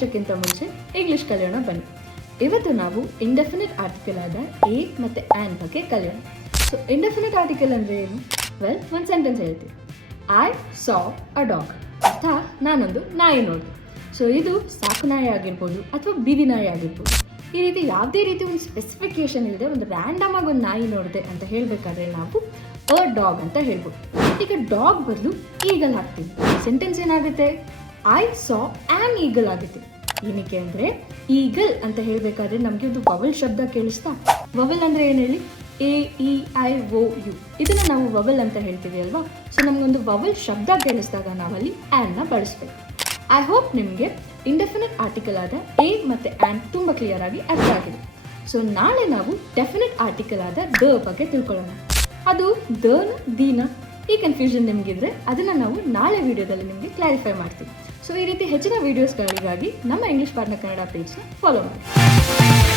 ವರ್ಷಕ್ಕಿಂತ ಮುಂಚೆ ಇಂಗ್ಲಿಷ್ ಕಲಿಯೋಣ ಬನ್ನಿ. ಇವತ್ತು ನಾವು ಇಂಡೆಫಿನಿಟ್ ಆರ್ಟಿಕಲ್ ಆದ ಎ ಮತ್ತು ಆ್ಯನ್ ಬಗ್ಗೆ ಕಲಿಯೋಣ. ಸೊ ಇಂಡೆಫಿನಿಟ್ ಆರ್ಟಿಕಲ್ ಅಂದರೆ ಏನು? ವೆಲ್, ಒಂದು ಸೆಂಟೆನ್ಸ್ ಹೇಳ್ತೀವಿ. I saw a dog. ಅರ್ಥ, ನಾನೊಂದು ನಾಯಿ ನೋಡಿದೆ. ಸೊ ಇದು ಸಾಕು ನಾಯಿ ಆಗಿರ್ಬೋದು ಅಥವಾ ಬೀದಿ ನಾಯಿ ಆಗಿರ್ಬೋದು. ಈ ರೀತಿ ಯಾವುದೇ ರೀತಿ ಒಂದು ಸ್ಪೆಸಿಫಿಕೇಶನ್ ಇಲ್ಲದೆ ಒಂದು ರ್ಯಾಂಡಮ್ ಆಗಿ ಒಂದು ನಾಯಿ ನೋಡಿದೆ ಅಂತ ಹೇಳಬೇಕಾದ್ರೆ ನಾವು ಅ ಡಾಗ್ ಅಂತ ಹೇಳ್ಬೋದು. ಈಗ ಡಾಗ್ ಬದಲು ಈಗಲ್ ಹಾಕ್ತೀವಿ. ಸೆಂಟೆನ್ಸ್ ಏನಾಗುತ್ತೆ? ಐ ಸಾ ಆ್ಯನ್ ಈಗಲ್ ಆಗುತ್ತೆ. ಏನಕ್ಕೆ ಅಂದರೆ ಈಗಲ್ ಅಂತ ಹೇಳಬೇಕಾದ್ರೆ ನಮಗೆ ಒಂದು ವವೆಲ್ ಶಬ್ದ ಕೇಳಿಸ್ತಾ? ವವೆಲ್ ಅಂದರೆ ಏನು ಹೇಳಿ? A E I O U. ಇದನ್ನು ನಾವು ವವೆಲ್ ಅಂತ ಹೇಳ್ತೀವಿ ಅಲ್ವಾ? ಸೊ ನಮಗೊಂದು ವವೆಲ್ ಶಬ್ದ ಕೇಳಿಸಿದಾಗ ನಾವಲ್ಲಿ ಆ್ಯನ್ನ ಬಳಸಬೇಕು. ಐ ಹೋಪ್ ನಿಮಗೆ ಇಂಡೆಫಿನಿಟ್ ಆರ್ಟಿಕಲ್ ಆದ ಎ ಮತ್ತು ಆ್ಯನ್ ತುಂಬ ಕ್ಲಿಯರ್ ಆಗಿ ಅರ್ಥ ಆಗಿದೆ. ಸೊ ನಾಳೆ ನಾವು ಡೆಫಿನಿಟ್ ಆರ್ಟಿಕಲ್ ಆದ ದ ಬಗ್ಗೆ ತಿಳ್ಕೊಳ್ಳೋಣ. ಅದು ದನ ದೀನ, ಈ ಕನ್ಫ್ಯೂಷನ್ ನಿಮಗಿದ್ರೆ ಅದನ್ನು ನಾವು ನಾಳೆ ವಿಡಿಯೋದಲ್ಲಿ ನಿಮಗೆ ಕ್ಲಾರಿಫೈ ಮಾಡ್ತೀವಿ. ಸೊ ಈ ರೀತಿ ಹೆಚ್ಚಿನ ವೀಡಿಯೋಸ್ಗಳಿಗಾಗಿ ನಮ್ಮ ಇಂಗ್ಲಿಷ್ ಪಾರ್ಟ್ನರ್ ಕನ್ನಡ ಪೇಜ್ನ ಫಾಲೋ ಮಾಡಿ.